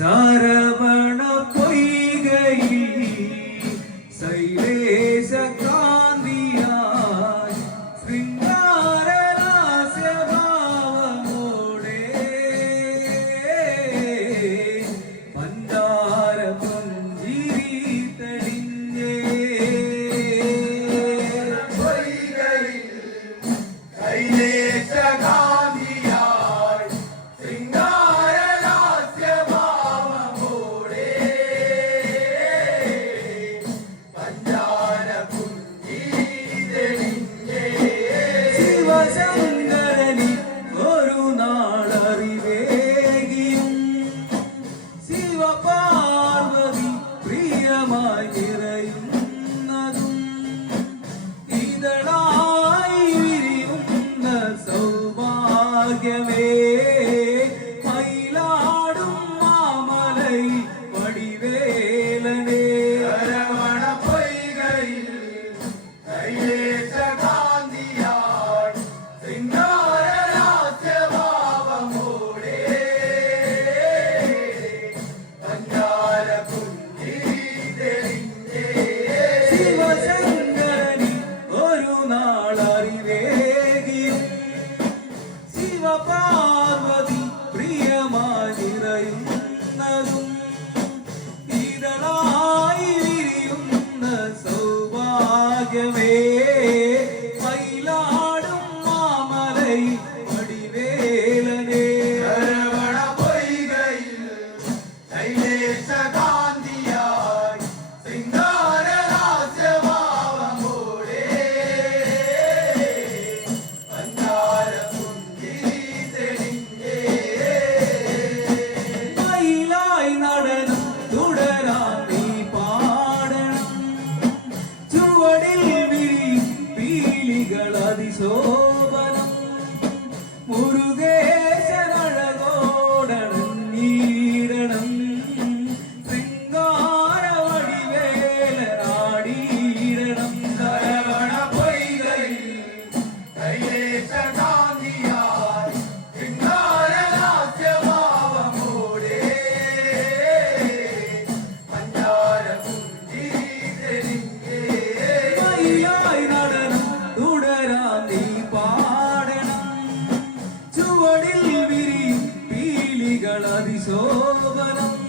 Sara. കണങ്ങളായി വിരിയുന്ന സൗഭാഗ്യമേ മയിലാടും മാമലൈ വടിവേലനേ അരവണ പൊയ്കയിൽ കൈയേറ്റ കാന്തിയാൾ സിംഗാരരാജ്യഭാവമോടെ പഞ്ചാര കുഞ്ഞി തെളിഞ്ഞേ. ശിവസേ with ശോഭനം